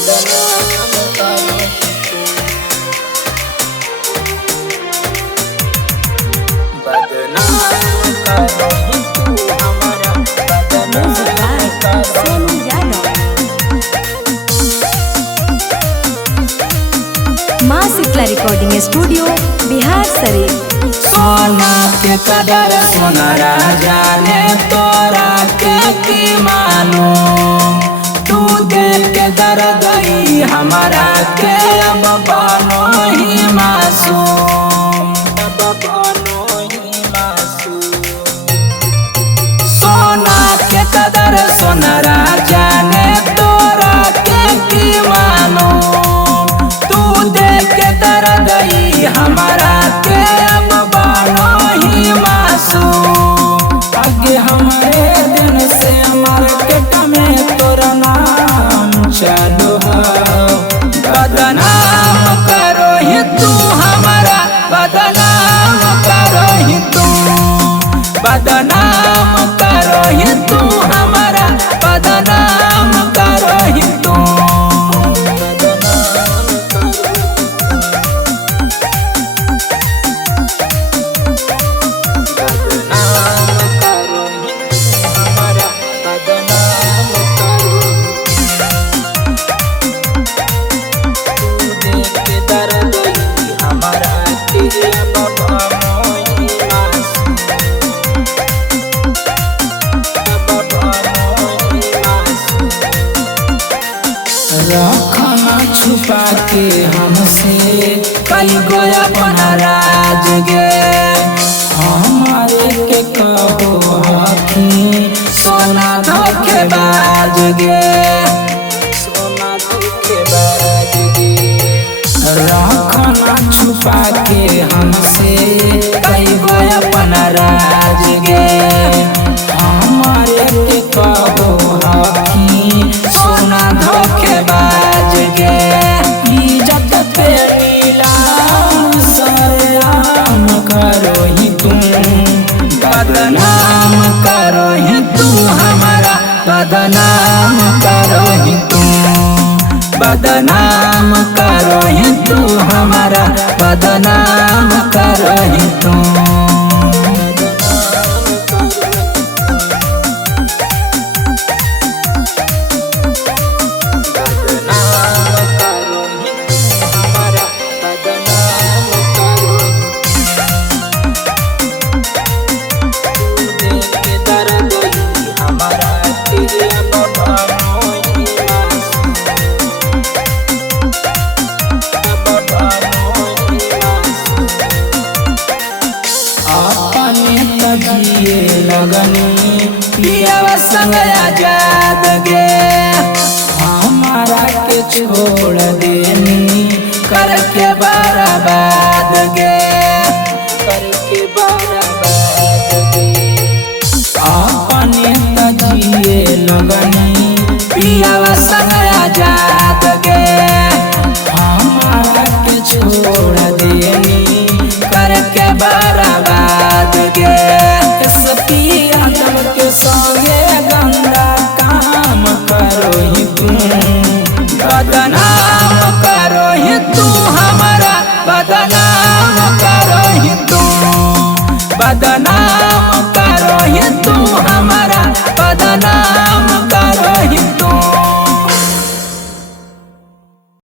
माँ Shitala recording studio Bihar Sharif. सोना के कदर सोनारा जाने तोरा के मानो तू दिल के दर्द हमारा के अब बनो ही मासूम, अब बनो ही मासूम। सोना के कदर सोनारा जाने तोरा के मानो तू दिल के दर्द हमारा के अब बनो ही मासूम। आगे हमारे दिन से मार्केट में तोरा नाम चलो बदनाम करो ही तू हमारा, बदनाम करो ही तू, बदनाम करो ही तू हमारा, बदनाम करो ही तू। रखना छुपा के हमसे कई गो अपना राज गे, हमारे के कहो हकी सोना धोखेबाज गे, सोना धोखेबाज गे। रखना छुपा के हमसे कई गो अपना राज गे, हमारे के कहो हकी सोना धोखेबाज गे। इज्जत पे नीलाम सरेआम करो ही तुम, बदनाम करो ही तू हमारा, बदनाम करो ही तू, बदनाम करो ही तू हमारा, बदनाम करो ही तू। जिए लगनी पियावा संग आजाद गे, हमारा के छोड़ देनी करके बर्बाद गे, करके बर्बाद गे। अपने जिए लगनी पियावा संग आजाद गे, हमारा के छोड़ देनी करके बर्बाद गे। के संगे गंदा काम करो ही तू, बदनाम करो ही तू हमारा, बदनाम करो ही तू, बदनाम